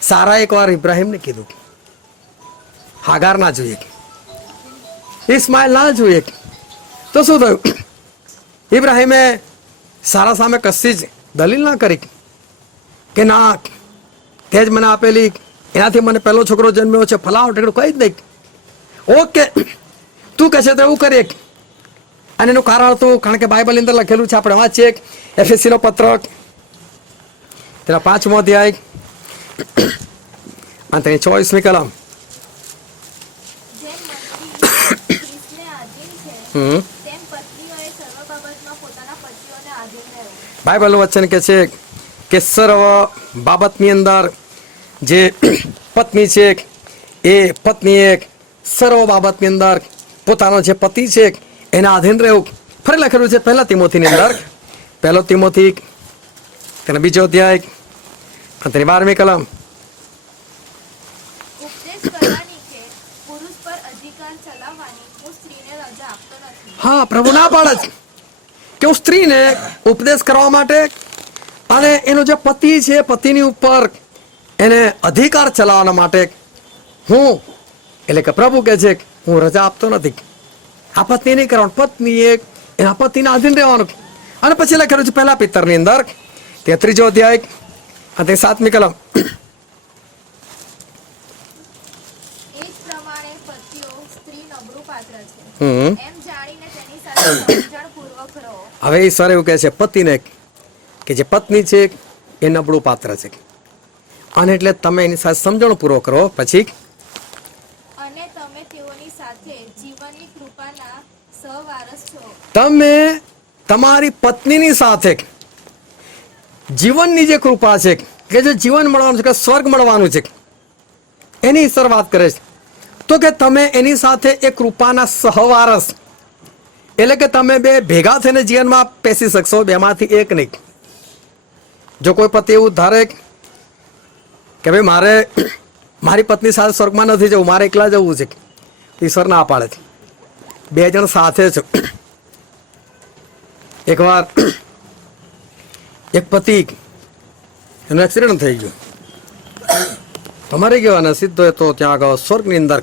સારા એકવાર ઇબ્રાહિમને કીધું હાગાર ના જોઈએ, ઇસ્માઇલ ના જોઈએ, તો શું થયું? ઇબ્રાહિમે સારા સામે કશી જ દલીલ ના કરી કે ના, તે જ મને આપેલી, એનાથી મને પહેલો છોકરો જન્મ્યો છે, ફલાવ ટેકડું કઈ જ નહીં. ઓકે, તું કહેશે તો એવું કરીએ. અને એનું કારણ હતું, કારણ કે બાઇબલની અંદર લખેલું છે, આપણે વાંચીએ એફએસસીનો પત્ર તેના 5મો અધ્યાય અને તેની 24મી કલમ. બાઇબલનું વચન કે છે કે સર્વ બાબતની અંદર જે પત્ની છે એ પત્નીએ સર્વ બાબતની અંદર પોતાનો જે પતિ છે એના આધીન રહેવું. ફરી લખેલું છે પહેલા તિમોથીની અંદર, પહેલો તિમોથી તેના 2 અધ્યાય અને તેની 12મી કલમ. હા, પ્રભુ ના પાડે છે કે હું સ્ત્રીને ઉપદેશ કરવા માટે અને એનો જે પતિ છે પતિની ઉપર એને અધિકાર ચલાવવા માટે હું, એટલે કે પ્રભુ કહે છે હું રજા આપતો નથી. આ પત્ની નહીં કરવાનું, પત્નીએ એના પતિના આધીન રહેવાનું. અને પછી લખેલું છે પહેલા પિત્તરની અંદર 33 અધ્યાય અને તે 7મી કલમ. હવે ઈશ્વર એવું કહે છે પતિને કે જે પત્ની છે એ નબળું પાત્ર છે, અને એટલે તમે એની સાથે સમજણ પૂર્વક કરો. પછી અને તમે તેઓની સાથે જીવનની કૃપાના સહવારસ છો. તમે તમારી પત્નીની સાથે જીવનની જે કૃપા છે કે જે જીવન મળવાનું છે, કે સ્વર્ગ મળવાનું છે, એની ઈશ્વર વાત કરે છે. તો કે તમે એની સાથે એ કૃપાના સહવારસ, એટલે કે તમે બે ભેગા થઈને જીવનમાં પેસી શકશો, બેમાંથી એક નહીં. જો કોઈ પતિ એવું ધારે કે ભાઈ મારે મારી પત્ની સાથે સ્વર્ગમાં નથી જવું, મારે એકલા જવું છે, ઈશ્વર ના પાડે છે. 2 જણ સાથે છો. એકવાર એક પતિ એનો એક્સિડન્ટ થઈ ગયો, તમારે ગયો અને સીધો તો ત્યાં ગયો સ્વર્ગની અંદર.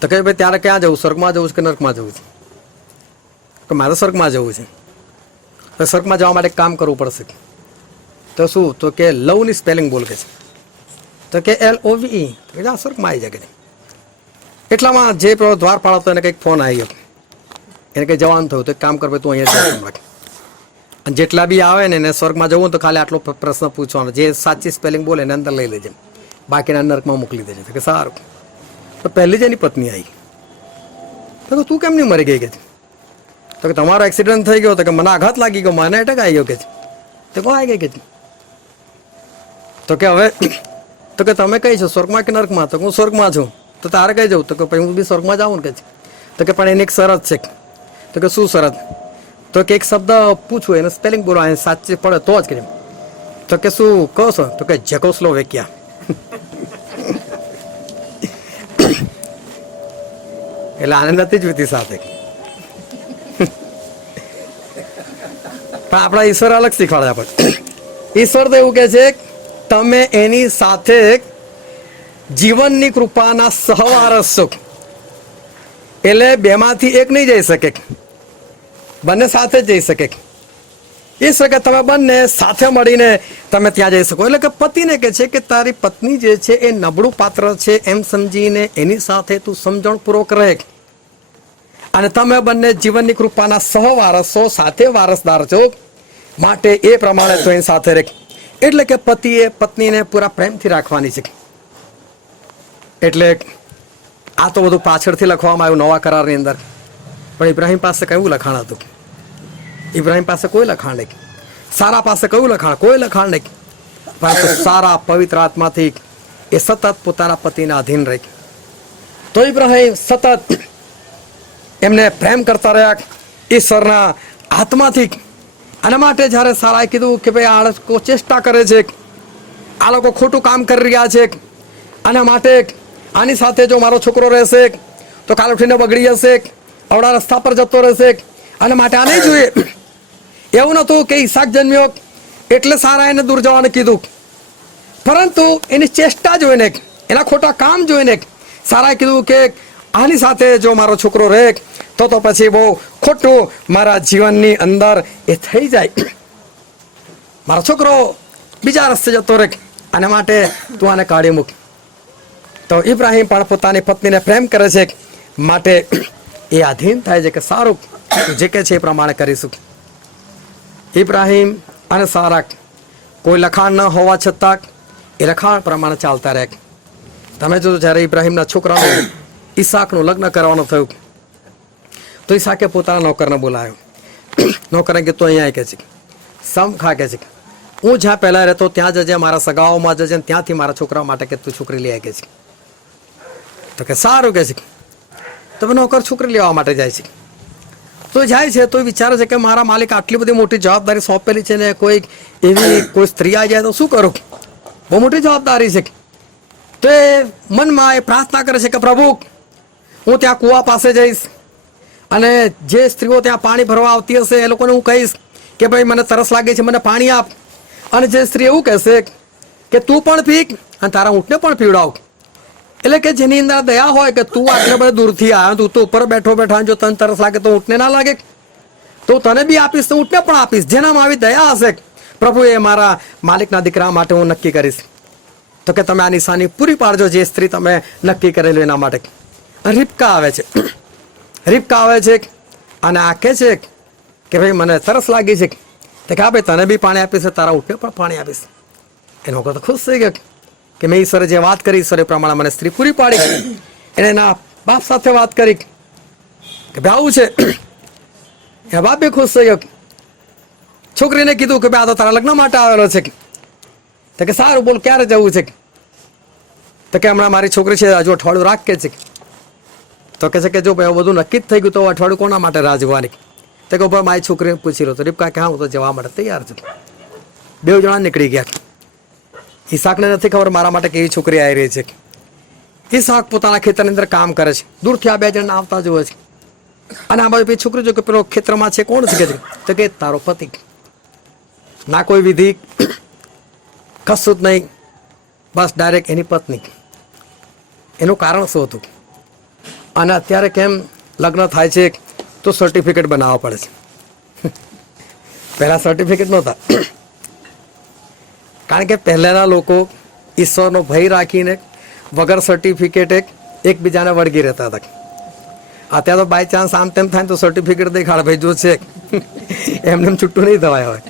તો કે ભાઈ ત્યારે ક્યાં જવું, સ્વર્ગમાં જવું છે કે નર્કમાં જવું છે? કે મારે સ્વર્ગમાં જવું છે. તો સ્વર્ગમાં જવા માટે કામ કરવું પડશે. તો શું? તો કે લવની સ્પેલિંગ બોલ કે છે. તો કે LOVE. જા સ્વર્ગમાં આવી જાય. એટલામાં જે દ્વાર પાડતો એને કંઈક ફોન આવી ગયો, એને કંઈ જવાનું થયું. તો એક કામ કર ભાઈ તું અહીંયા રાખ, અને જેટલા બી આવે ને એને સ્વર્ગમાં જવું તો ખાલી આટલો પ્રશ્ન પૂછવાનો, જે સાચી સ્પેલિંગ બોલે એને અંદર લઈ લેજે, બાકીના નર્કમાં મોકલી દેજે. કે સારું. તો પહેલી જ એની પત્ની આવી. તો તું કેમ નહીં મરી ગઈ કે? તો કે તમારો એક્સિડન્ટ થઈ ગયો. તો કે મને આઘાત લાગી ગયો, મને એટેક આવી ગયો કે. તો કોણ આવી ગઈ કે? તો કે હવે તો કે તમે કઈ છો, સ્વર્ગમાં કે નર્કમાં? તો હું સ્વર્ગમાં છું. તો તારે કઈ જવું? તો કે પછી હું બી સ્વર્ગમાં જાઉં ને કે છે. તો કે પણ એની એક શરત છે. તો કે શું શરત? તો કે એક શબ્દ પૂછું, એનું સ્પેલિંગ બોલો, એને સાચી પડે તો જ કે. તો કે શું કહો છો? તો કે જેકોસ્લોવેકિયા. એટલે આને નથી જ વીતી સાથે. પણ આપણા ઈશ્વર અલગ શીખવાડે આપણે. ઈશ્વર તો એવું કે છે તમે એની સાથે જીવનની કૃપાના સહવારસ છો. એટલે બેમાંથી એક નહીં જઈ શકે, બંને સાથે જ જઈ શકે. ઈશ્વર કે તમે બંને સાથે મળીને તમે ત્યાં જઈ શકો. એટલે કે પતિને કે છે કે તારી પત્ની જે છે એ નબળું પાત્ર છે એમ સમજીને એની સાથે તું સમજણપૂર્વક રહે, અને તમે બંને જીવનની કૃપાના સહવારસો, સાથે વારસદાર છો, માટે એ પ્રમાણે તો એની સાથે રહે. એટલે કે પતિએ પત્નીને પૂરા પ્રેમથી રાખવાની છે. એટલે આ તો બધું પાછળથી લખવામાં આવ્યું નવા કરારની અંદર. પણ ઇબ્રાહિમ પાસે કયું લખાણ હતું? ઇબ્રાહિમ પાસે કોઈ લખાણ નહીં. સારા પાસે કયું લખાણ? કોઈ લખાણ નહીં. પરંતુ સારા પવિત્ર આત્માથી એ સતત પોતાના પતિના અધીન રહી. તો ઇબ્રાહિમ સતત એમને પ્રેમ કરતા રહ્યા ઈશ્વરના આત્માથી. આના માટે જ્યારે સારાએ કીધું કે ભાઈ આ લોકો ચેષ્ટા કરે છે, આ લોકો ખોટું કામ કરી રહ્યા છે, આના માટે આની સાથે જો મારો છોકરો રહેશે તો કાલ ઉઠીને બગડી જશે, અવળા રસ્તા પર જતો રહેશે, આના માટે આ નહીં જોઈએ. એવું નહોતું કે ઈસાક જન્મ્યો એટલે સારા એને દૂર જવાનું કીધું, પરંતુ એની ચેષ્ટા જોઈને, એના ખોટા કામ જોઈને સારાએ કીધું કે આની સાથે જો મારો છોકરો રહે તો પછી બહુ ખોટું મારા જીવનની અંદર એ થઈ જાય, મારો છોકરો બીજા રસ્તે જતો રહે, આના માટે તું આને કાઢી મૂક. તો ઇબ્રાહિમ પણ પોતાની પત્નીને પ્રેમ કરે છે, માટે એ આધીન થાય છે કે સારું જે કે છે એ પ્રમાણે કરીશું. ઇબ્રાહિમ અને સારા કોઈ લખાણ ન હોવા છતાં એ લખાણ પ્રમાણે ચાલતા રહે. તમે જો જ્યારે ઇબ્રાહિમના છોકરાનું ઈસાકનું લગ્ન કરવાનું થયું તો ઈસાકે પોતાના નોકરને બોલાવ્યો. નોકરને કીધું અહીંયા કે છે સમ ખા કે છે હું જ્યાં પહેલાં રહેતો ત્યાં જજે, મારા સગાઓમાં જજે, ત્યાંથી મારા છોકરા માટે કે તું છોકરી લઈ કે છે. તો કે સારું કે છે. તો નોકર છોકરી લેવા માટે જાય છે. તો જાય છે તો વિચારે છે કે મારા માલિક આટલી બધી મોટી જવાબદારી સોંપેલી છે ને કોઈ એવી કોઈ સ્ત્રી આવી જાય તો શું કરું? બહુ મોટી જવાબદારી છે. તો એ મનમાં એ પ્રાર્થના કરે છે કે પ્રભુ હું ત્યાં કૂવા પાસે જઈશ અને જે સ્ત્રીઓ ત્યાં પાણી ભરવા આવતી હશે એ લોકોને હું કહીશ કે ભાઈ મને તરસ લાગે છે, મને પાણી આપ. અને જે સ્ત્રી એવું કહેશે કે તું પણ પીક અને તારા ઊંટને પણ પીવડાવ. એટલે કે જેની અંદર દયા હોય કે તું આટલે બધે દૂરથી આવ્યો, તું તો ઉપર બેઠો બેઠા જો તને તરસ લાગે તો ઊંટને ના લાગે તો તને બી આપીશ, તો ઊંટને પણ આપીશ. જેનામાં આવી દયા હશે પ્રભુ એ મારા માલિકના દીકરા માટે હું નક્કી કરીશ. તો કે તમે આ નિશાની પૂરી પાડજો જે સ્ત્રી તમે નક્કી કરેલું એના માટે. રીબકા આવે છે. રીબકા આવે છે અને આ કહે છે કે ભાઈ મને તરસ લાગી છે. તો કે હા ભાઈ તને બી પાણી આપીશ, તારા ઊંટને પણ પાણી આપીશ. એનો તો ખુશ થઈ ગયો કે મેં ઈશ્વરે જે વાત કરી ઈશ્વરે પ્રમાણે મને સ્ત્રી પૂરી પાડી. એને એના બાપ સાથે વાત કરી કે ભાઈ આવું છે. એના બાપ બી ખુશ થઈ ગયો. છોકરીને કીધું કે ભાઈ આ તો તારા લગ્ન માટે આવેલો છે. તો કે સારું બોલ ક્યારે જવું છે? તો કે હમણાં મારી છોકરી છે હજુ અઠવાડિયું રાખ કે છે. તો કહે છે કે જો ભાઈ બધું નક્કી જ થઈ ગયું તો અઠવાડિયું કોના માટે રાહ જોવાની? તો કે ભાઈ મારી છોકરીને પૂછી લો. તો રીબકા કે હા હું તો જવા માટે તૈયાર છું. બે જણા નીકળી ગયા. ઈસાકને નથી ખબર મારા માટે કેવી છોકરી આવી રહી છે. ઈસાક પોતાના ખેતરની અંદર કામ કરે છે. દૂરથી આ બે જણા આવતા જુએ છે અને આ બાજુ છોકરી જો કે પેલો ખેતરમાં છે કોણ છે? તો કે તારો પતિ. ના કોઈ વિધિ કશું જ નહીં, બસ ડાયરેક્ટ એની પત્ની. એનું કારણ શું હતું? અને અત્યારે કેમ લગ્ન થાય છે તો સર્ટિફિકેટ બનાવવા પડે છે. પહેલાં સર્ટિફિકેટ નહોતા, કારણ કે પહેલાંના લોકો ઈશ્વરનો ભય રાખીને વગર સર્ટિફિકેટ એકબીજાને વળગી રહેતા હતા. અત્યારે તો બાય ચાન્સ આમ તેમ થાય તો સર્ટિફિકેટ દેખાડ ભાઈ જો છે, એમને છૂટું નહીં થવાય હોય.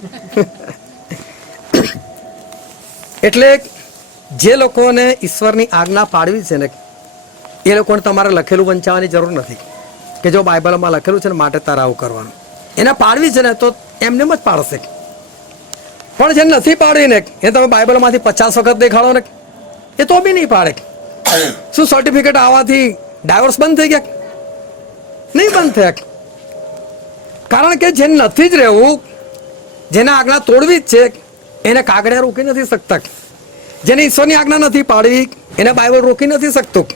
એટલે જે લોકોને ઈશ્વરની આજ્ઞા પાડવી છે ને એ લોકોને તમારે લખેલું વંચાવવાની જરૂર નથી કે જો બાઇબલમાં લખેલું છે ને માટે તારે આવું કરવાનું. એને પાડવી છે ને તો એમને જ પાડશે. પણ જે નથી પાડી ને એ તમે બાઇબલમાંથી 50 વખત દેખાડો ને એ તો બી નહીં પાડે. શું સર્ટિફિકેટ આવવાથી ડાયવર્સ બંધ થઈ ગયા? નહીં બંધ થયા. કારણ કે જે નથી જ રહેવું, જેને આજ્ઞા તોડવી જ છે એને કાગળે રોકી નથી શકતા. જેને ઈશ્વરની આજ્ઞા નથી પાડવી એને બાઇબલ રોકી નથી શકતું.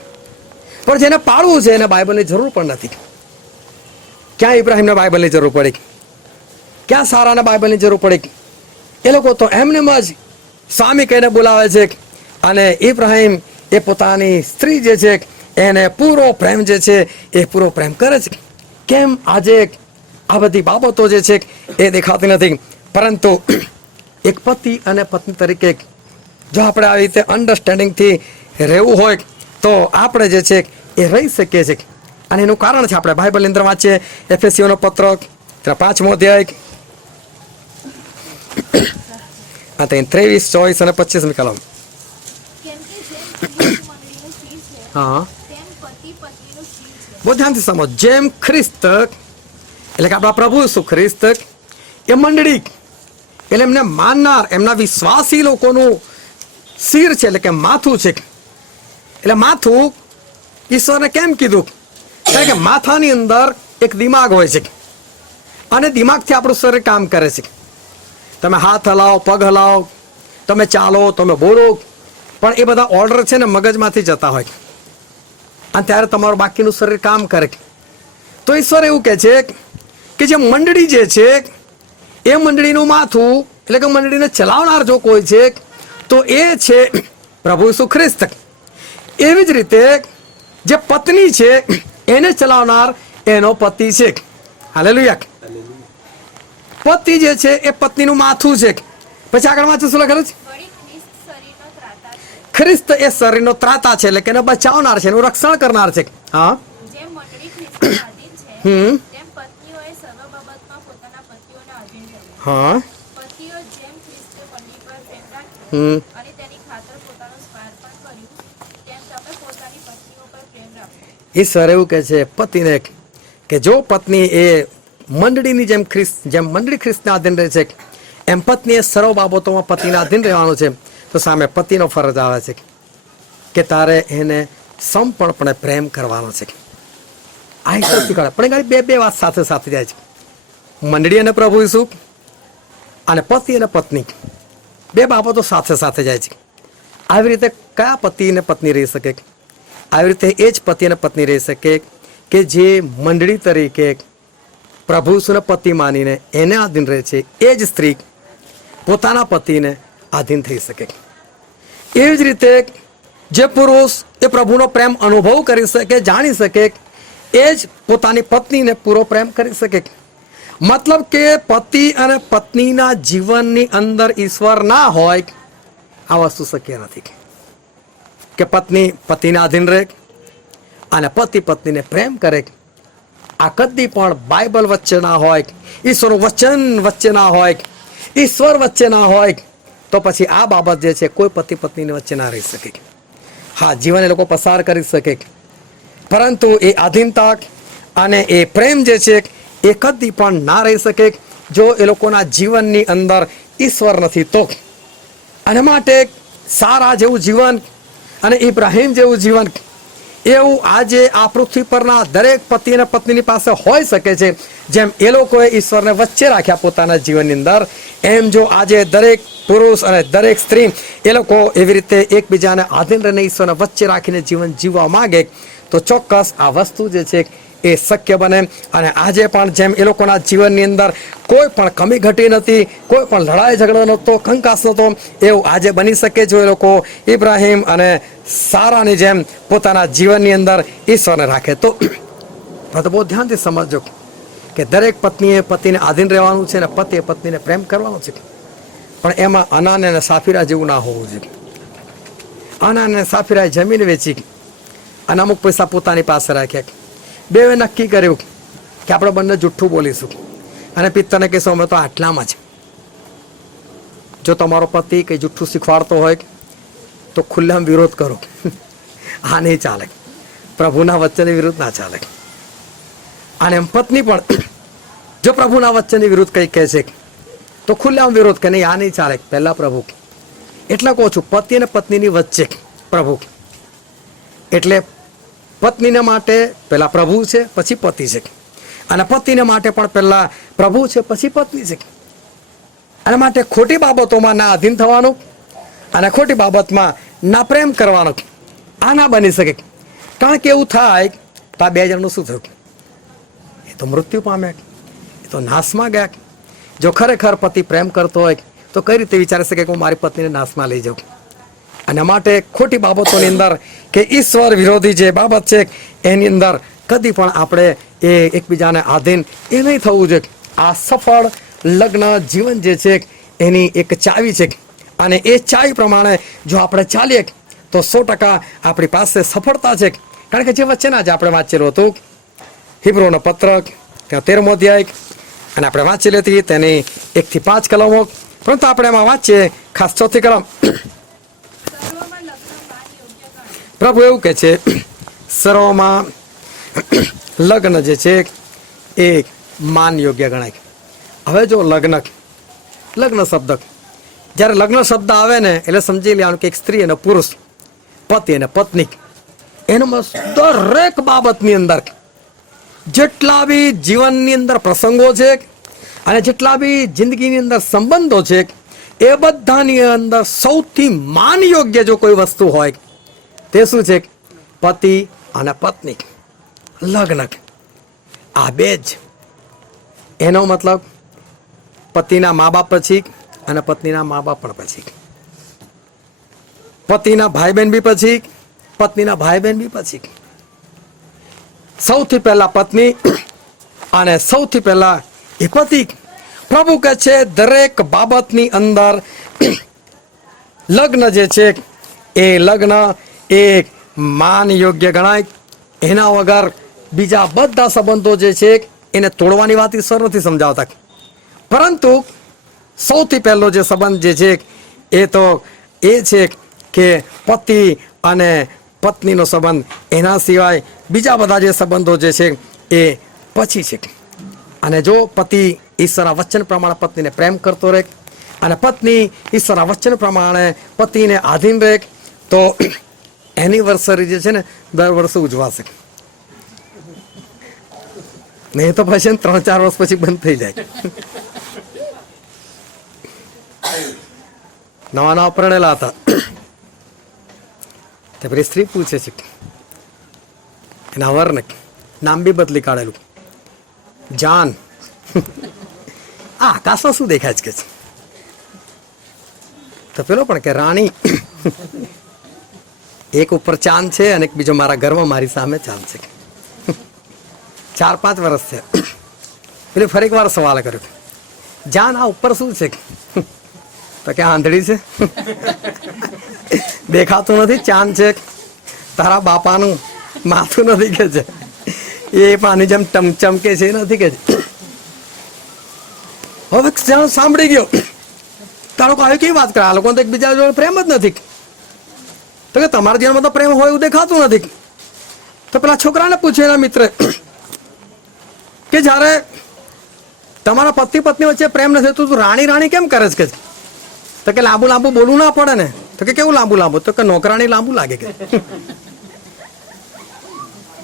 પણ જેને પાડવું છે એને બાઇબલની જરૂર પણ નથી. ક્યાં ઇબ્રાહિમને બાઇબલની જરૂર પડી? ક્યાં સારાને બાઇબલની જરૂર પડી? એ લોકો તો એમને જ સ્વામી કહીને બોલાવે છે. અને ઇબ્રાહિમ એ પોતાની સ્ત્રી જે છે એને પૂરો પ્રેમ જે છે એ પૂરો પ્રેમ કરે છે. કેમ આજે આ બધી બાબતો જે છે એ દેખાતી નથી? પરંતુ એક પતિ અને પત્ની તરીકે જો આપણે આવી રીતે અન્ડરસ્ટેન્ડિંગથી રહેવું હોય તો આપણે જે છે એ રહી શકીએ છીએ. અને એનું કારણ છે આપણે બાઇબલની અંદર વાંચીએ એફેસીઓનો પત્ર 5મો અધ્યાય 23, 24 અને 25 કલમ. કેમ કે જેમ ખ્રિસ્ત મંડળીનું શિર છે, હા, તેમ પતિ પત્નીનું શિર છે. બહુ ધ્યાનથી સમજો. જેમ ખ્રિસ્ત એટલે કે આપણા પ્રભુ ઈસુ ખ્રિસ્ત એ મંડળી એટલે એમને માનનાર એમના વિશ્વાસી લોકોનું શિર છે, એટલે કે માથું છે. એટલે માથું ઈશ્વરને કેમ કીધું? કારણ કે માથાની અંદર એક દિમાગ હોય છે અને દિમાગથી આપણું શરીર કામ કરે છે. તમે હાથ હલાવો, પગ હલાવો, તમે ચાલો, તમે બોલો, પણ એ બધા ઓર્ડર છે ને મગજમાંથી જતા હોય અને ત્યારે તમારું બાકીનું શરીર કામ કરે. તો ઈશ્વર એવું કહે છે કે જે મંડળી જે છે એ મંડળીનું માથું એટલે કે મંડળીને ચલાવનાર જો કોઈ છે તો એ છે પ્રભુ ઈસુ ખ્રિસ્ત. એવી જ રીતે જે પત્ની છે એને ચલાવનાર એનો પતિ છે. હાલેલુયા. પતિ જે છે એ પત્નીનું માથું છે. પછી આગળ વાંચો શું લખેલું છે? વળી ખ્રિસ્ત શરીરનો ત્રાતા છે. ખ્રિસ્ત એ શરીરનો ત્રાતા છે, એટલે કે એને બચાવનાર છે, એનું રક્ષણ કરનાર છે. હા, જેમ મંડળી ખ્રિસ્તને આધીન છે, તેમ પત્નીઓએ સર્વ બાબતમાં પોતાના પતિઓને આધીન રહેવું. હા, પતિઓ જેમ ખ્રિસ્તે મંડળી પર પ્રેમ રાખ્યો અને તેની ખાતર પોતાનું સ્વાર્પણ કર્યું, તેમ તમે પોતાની પત્નીઓ પર પ્રેમ રાખો. ઈશ્વર એવું કહે છે પતિને કે જો પત્ની એ મંડળીની જેમ મંડળી ખ્રિસ્તને આધીન રહે છે એમ પત્નીએ સર્વ બાબતોમાં પતિના આધીન રહેવાનું છે. તો સામે પતિનો ફરજ આવે છે કે તારે એને સંપૂર્ણપણે પ્રેમ કરવાનો છે. આ ઈશ્વર શીખવાડે. પણ એ બે વાત સાથે સાથે જાય છે. મંડળી અને પ્રભુ ઈસુ અને પતિ અને પત્ની બે બાબતો સાથે સાથે જાય છે. આવી રીતે કયા પતિ અને પત્ની રહી શકે? આવી રીતે એ જ પતિ અને પત્ની રહી શકે કે જે મંડળી તરીકે પ્રભુ ઈસુને પતિ માનીને એને આધીન રહે છે. એ જ સ્ત્રી પોતાના પતિને આધીન થઈ શકે. એવી જ રીતે જે પુરુષ એ પ્રભુનો પ્રેમ અનુભવ કરી શકે, જાણી શકે, એ જ પોતાની પત્નીને પૂરો પ્રેમ કરી શકે. મતલબ કે પતિ અને પત્નીના જીવનની અંદર ઈશ્વર ના હોય આ વસ્તુ શક્ય નથી. કે પત્ની પતિને આધીન રહે અને પતિ પત્નીને પ્રેમ કરે. આ કદી પણ બાઇબલ વચ્ચે ના હોય, ઈશ્વરનું વચન વચ્ચે ના હોય, ઈશ્વર વચ્ચે ના હોય તો પછી આ બાબત જે છે કોઈ પતિ પત્નીને વચ્ચે ના રહી શકે. હા, જીવન એ લોકો પસાર કરી શકે, પરંતુ એ આધીનતા અને એ પ્રેમ જે છે એ કદી પણ ના રહી શકે જો એ લોકોના જીવનની અંદર ઈશ્વર નથી તો. અને માટે સારા જેવું જીવન અને ઇબ્રાહિમ જેવું જીવન એવું આજે આ પૃથ્વી પરના દરેક પતિ અને પત્નીની પાસે હોઈ શકે છે. જેમ એ લોકોએ ઈશ્વરને વચ્ચે રાખ્યા પોતાના જીવનની અંદર, એમ જો આજે દરેક પુરુષ અને દરેક સ્ત્રી એ લોકો એવી રીતે એકબીજાને આધીન રહીને ઈશ્વરને વચ્ચે રાખીને જીવન જીવવા માંગે તો ચોક્કસ આ વસ્તુ જે છે એ શક્ય બને. અને આજે પણ જેમ એ લોકોના જીવનની અંદર કોઈ પણ કમી ઘટી નથી, કોઈ પણ લડાઈ ઝઘડો નહોતો, કંકાસ નહોતો, એવું આજે બની શકે જો એ લોકો ઇબ્રાહિમ અને સારાની જેમ પોતાના જીવનની અંદર ઈશ્વરને રાખે તો. બહુ ધ્યાનથી સમજો કે દરેક પત્નીએ પતિને આધીન રહેવાનું છે અને પતિએ પત્નીને પ્રેમ કરવાનો છે. પણ એમાં અનાને અને સાફીરા જેવું ના હોવું જોઈએ. અનાને અને સાફીરાએ જમીન વેચી અને અમુક પૈસા પોતાની પાસે રાખ્યા. બેવે નક્કી કર્યું કે આપણે બંને જુઠ્ઠું બોલીશું અને પિત્તરને કહીશું અમે તો આટલામાં જ. જો તમારો પતિ કંઈ જુઠ્ઠું શીખવાડતો હોય તો ખુલ્લેઆમ વિરોધ કરો. આ નહીં ચાલે. પ્રભુના વચનની વિરુદ્ધ ના ચાલે. અને એમ પત્ની પણ જો પ્રભુના વચનની વિરુદ્ધ કંઈ કહે છે તો ખુલ્લામ વિરોધ કે નહીં, આ નહીં ચાલે, પહેલા પ્રભુ. એટલે કહું છું, પતિ અને પત્નીની વચ્ચે પ્રભુ. એટલે પત્નીને માટે પહેલા પ્રભુ છે, પછી પતિ છે. અને પતિને માટે પણ પહેલા પ્રભુ છે, પછી પત્ની છે. અને માટે ખોટી બાબતોમાં ના આધીન થવાનું અને ખોટી બાબતમાં ના પ્રેમ કરવાનો, આ ના બની શકે. કારણ કે એવું થાય તો આ બે જણનું શું થયું? એ તો મૃત્યુ પામ્યા, એ તો નાશમાં ગયા. જો ખરેખર પતિ પ્રેમ કરતો હોય તો કઈ રીતે વિચારી શકે કે હું મારી પત્નીને નાશમાં લઈ જાઉં? અને માટે ખોટી બાબતોની અંદર કે ઈશ્વર વિરોધી જે બાબત છે એની અંદર કદી પણ આપણે એ એકબીજાને આધીન એ નહીં થવું જોઈએ. આ સફળ લગ્ન જીવન જે છે એની એક ચાવી છે. અને એ ચાવી પ્રમાણે જો આપણે ચાલીએ તો 100% આપણી પાસે સફળતા છે. કારણ કે જે વચ્ચેના જ આપણે વાંચેલું હતું હિબ્રુનો પત્ર ત્યાં 13મો અધ્યાય, અને આપણે વાંચી લેતી તેની 1 થી 5 કલમો, પરંતુ આપણે એમાં વાંચીએ ખાસ 4થી કલમ. સર્વમાં લગ્ન માન યોગ્ય ગણાય. પ્રભુ એવું કહે છે, સર્વમાં લગ્ન જે છે એ માન યોગ્ય ગણાય. હવે જો લગ્ન શબ્દ, જ્યારે લગ્ન શબ્દ આવે ને એટલે સમજી લેવાનું કે એક સ્ત્રી અને પુરુષ, પતિ અને પત્ની, એનો દરેક બાબતની અંદર જેટલા બી જીવનની અંદર પ્રસંગો છે અને જેટલા બી જિંદગીની અંદર સંબંધો છે એ બધાની અંદર સૌથી માન યોગ્ય જો કોઈ વસ્તુ હોય તે શું છે? પતિ અને પત્ની, લગ્ન. આ બે જ. એનો મતલબ પતિના મા બાપ પછી અને પત્નીના મા બાપ પણ પછી, પતિના ભાઈ બહેન બી પછી, પત્નીના ભાઈ બહેન બી પછી. સૌથી પહેલા પત્ની અને સૌથી પહેલા એ પતિ. પ્રભુ કહે છે દરેક બાબતની અંદર લગ્ન જે છે એ લગ્ન એક માન યોગ્ય ગણાય. એના વગર બીજા બધા સંબંધો જે છે એને તોડવાની વાત ઈશ્વર નથી સમજાવતા. પરંતુ સૌથી પહેલો જે સંબંધ જે છે એ તો એ છે કે પતિ અને પત્નીનો સંબંધ. એના સિવાય બીજા બધા જે સંબંધો જે છે એ પછી છે. અને જો પતિ ઈશ્વરના વચન પ્રમાણે પત્નીને પ્રેમ કરતો રહે અને પત્ની ઈશ્વરના વચન પ્રમાણે પતિને આધીન રહે તો એનિવર્સરી જે છે ને દર વર્ષે ઉજવાશે. નહીં તો પછી 3-4 વર્ષ પછી બંધ થઈ જાય. નવા પરણેલા હતા તે પેલી સ્ત્રી પૂછે છે એના વરને નામ બી બદલી કાઢેલું, જાન. આ આકાશમાં શું દેખાય છે? તો પેલો પણ કે રાણી. એક ઉપર ચાંદ છે અને એક બીજો મારા ઘરમાં મારી સામે ચાંદ છે. 4-5 વર્ષ છે. પેલી ફરી એક વાર સવાલ કર્યો, જાન આ ઉપર શું છે? તો કે આંધળી છે, દેખાતું નથી, ચાંદ છે. તારા બાપાનું માથું નથી કે છે, એ પાણી જેમ ચમકે છે એ નથી કે છે. હવે સાંભળી ગયો. તારો આવી કેવી વાત કરે? આ લોકો તો એકબીજા જોડે પ્રેમ જ નથી. તો કે તમારા જીવનમાં તો પ્રેમ હોય એવું દેખાતું નથી. તો પેલા છોકરાને પૂછ્યું એના મિત્ર કે જ્યારે તમારા પતિ પત્ની વચ્ચે પ્રેમ નથી તો તું રાણી રાણી કેમ કરે છે? તો કે લાંબુ લાંબુ બોલવું ના પડે ને. તો કે કેવું લાંબુ લાંબુ? તો કે નોકરાણી લાંબુ લાગે કે.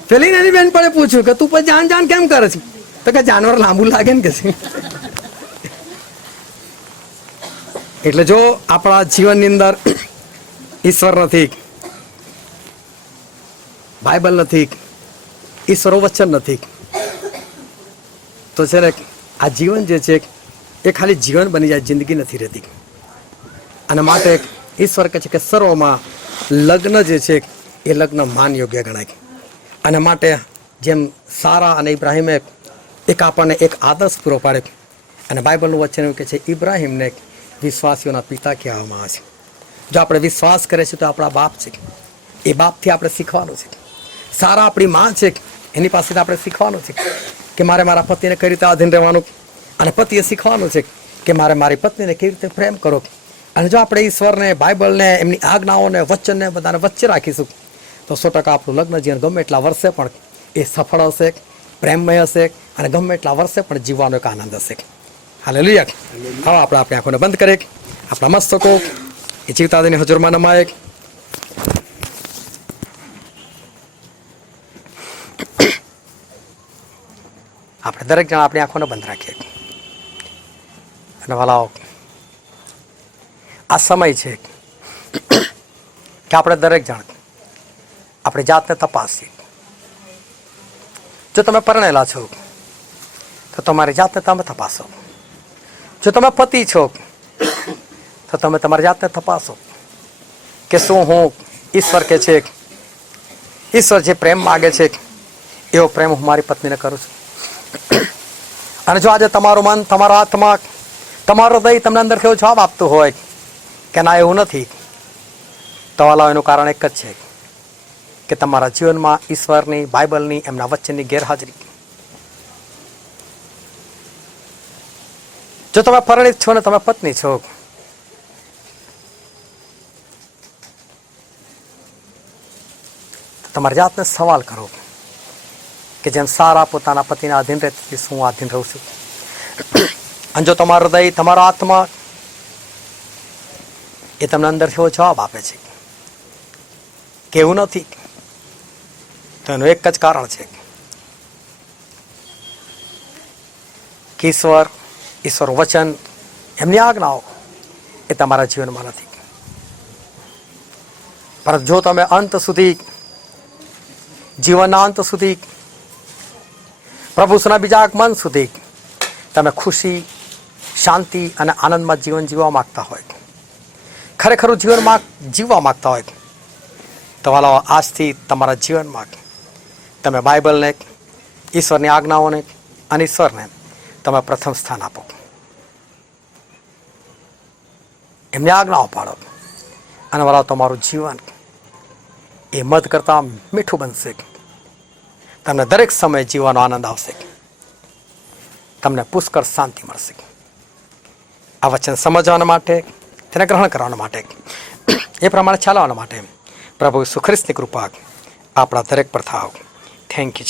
પેલી એની બેન પડે પૂછ્યું કે તું પછી જાન જાન કેમ કરે છે? તો કે જાનવર લાંબુ લાગે ને કે છે. એટલે જો આપણા જીવનની અંદર ઈશ્વર નથી, બાઇબલ નથી, ઈશ્વરો વચન નથી, તો છે ને આ જીવન જે છે એ ખાલી જીવન બની જાય, જિંદગી નથી રહેતી. અને માટે ઈશ્વર કહે છે કે સર્વમાં લગ્ન જે છે એ લગ્ન માન યોગ્ય ગણાય. અને માટે જેમ સારા અને ઇબ્રાહિમે એક આપણને એક આદર્શ પૂરો પાડ્યો. અને બાઇબલનું વચન એવું કહે છે ઇબ્રાહિમને વિશ્વાસીઓના પિતા કહેવામાં આવે છે. જો આપણે વિશ્વાસ કરે છે તો આપણા બાપ છે. એ બાપથી આપણે શીખવાનું છે. સારા આપણી માં છે, એની પાસેથી આપણે શીખવાનું છે કે મારે મારા પતિને કઈ રીતે આધીન રહેવાનું. અને પતિએ શીખવાનું છે કે મારે મારી પત્નીને કેવી રીતે પ્રેમ કરો. અને જો આપણે ઈશ્વરને, બાઇબલને, એમની આજ્ઞાઓને, વચનને બધાને વચ્ચે રાખીશું તો 100% આપણું લગ્ન જીવન ગમે એટલા વર્ષે પણ એ સફળ હશે, પ્રેમમય હશે અને ગમે એટલા વર્ષે પણ જીવવાનો એક આનંદ હશે. હાલેલુયા. આવો આપણે આપણી આંખોને બંધ કરીએ, આપણા મસ્તકો એ જીવતાની હજુરમાં નમાય. આપણે દરેક જણ આપણી આંખોને બંધ રાખીએ અને વાલાઓ, આ સમય છે કે આપણે દરેક જણ આપણી જાતને તપાસીએ. જો તમે પરણેલા છો તો તમારી જાતને તમે તપાસો. જો તમે પતિ છો તો તમે તમારી જાતને તપાસો કે શું હું ઈશ્વર કે છે, ઈશ્વર જે પ્રેમ માગે છે એવો પ્રેમ હું મારી પત્નીને કરું છું. અને જો આજે તમારું મન, તમારો આત્મા, તમારો હૃદય તમને અંદર કેવો જવાબ આપતું હોય કે ના એવું નથી, તો વાલા એનું કારણ એક જ છે કે તમારા જીવનમાં ઈશ્વરની, બાઇબલની, એમના વચનની ગેરહાજરી. જો તમે પરિણીત છો ને તમે પત્ની છો, તો તમારી જાતને સવાલ કરો કે જેમ સારા પોતાના પતિના આધીન રહેતી શું હું આધીન રહું છું? અને જો તમારો હૃદય, તમારો આત્મા એ તમને અંદર એવો જવાબ આપે છે કે એવું નથી, તો એનું એક જ કારણ છે કે ઈશ્વર વચન, એમની આજ્ઞાઓ એ તમારા જીવનમાં નથી. પરંતુ જો તમે અંત સુધી, જીવનના અંત સુધી, પ્રભુના બીજા આગમન સુધી તમે ખુશી, શાંતિ અને આનંદમાં જીવન જીવવા માગતા હોય, ખરેખર જીવનમાં જીવવા માગતા હોય, તો વાલા આજથી તમારા જીવનમાં તમે બાઇબલને, ઈશ્વરની આજ્ઞાઓને અને ઈશ્વરને તમે પ્રથમ સ્થાન આપો. એમની આજ્ઞાઓ પાડો અને વાલા તમારું જીવન એ મધ કરતાં મીઠું બનશે. તમને દરેક સમયે જીવવાનો આનંદ આવશે, તમને પુષ્કળ શાંતિ મળશે. આ વચન સમજવા માટે, તેને ગ્રહણ કરવા માટે, એ પ્રમાણે ચાલવા માટે પ્રભુ ઈસુ ખ્રિસ્તની કૃપા આપણા દરેક પર થાવ. Thank you.